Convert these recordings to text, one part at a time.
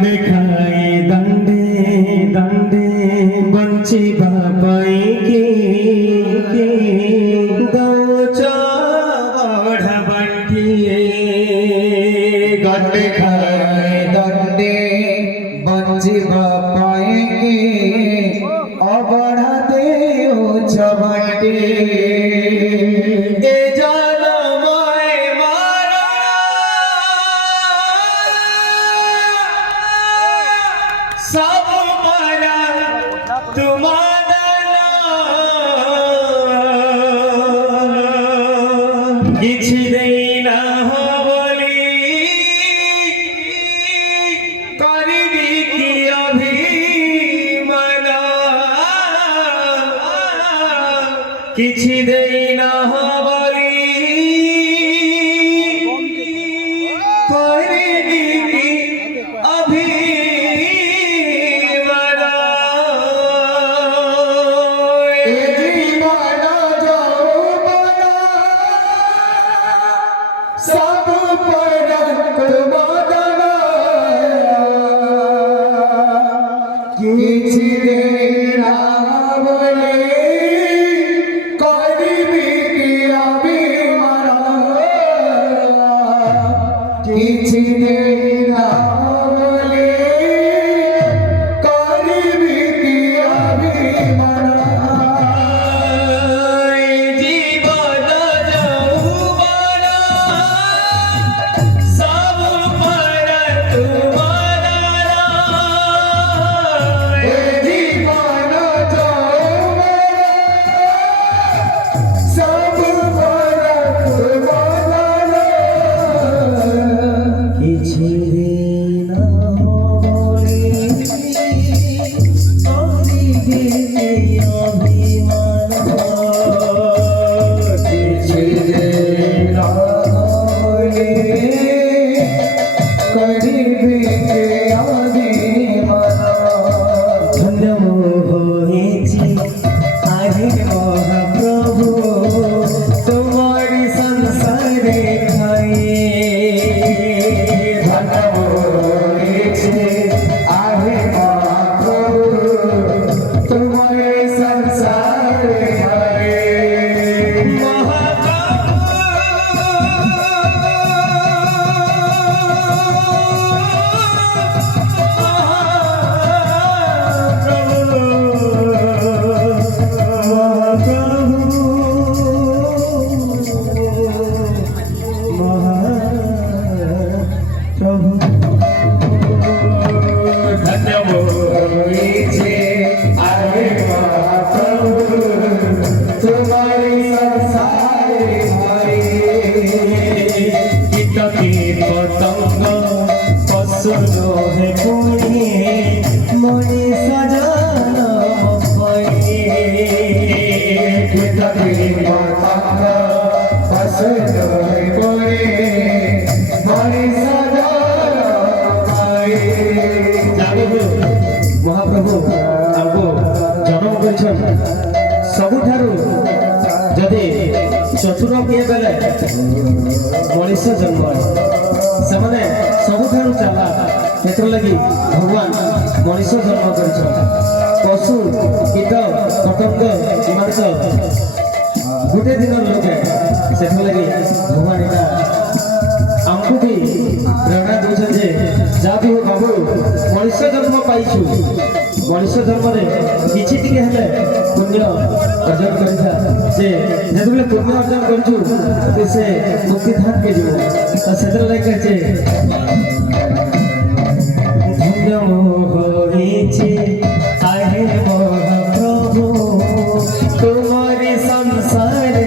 देखाए दंडे दंडे बंची बापाई की दौचा बढ़ा बंटिए गड्ढे खाए दंडे बंची बापाई की बढ़ाते उछबटे सब मारा तुम्हारा किछि देना हो बोली करबी की अभिमान किछि देना हो बोली करबी की सब किछि देना बोले करबी की अभिमान किछि देना बोले करबी की अभिमान महाप्रभु हमको जन्म कर सबुठारू जदि चतुर किए बेले मनुष्य जन्म से सबुठारू चाला क्षेत्र लगी भगवान मनुष्य जन्म कर पशु कीट पतंग इमान गोटे दिन लोके से लगी भगवान आमको भी प्रेरणा दौर जे जहाँ भी हो बाबू मनुष्य जन्म पाइछु मनुष्य जन्म किसी पुण्य अर्जन कर पुण्य अर्जन कर से मुक्ति धाम के जीव तो से लगे धन्य आहे प्रभु तुम्हारी संसार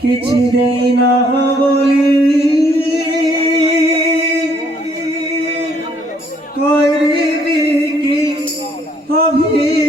কিছু দেই না বলি করিবি কি অভিমান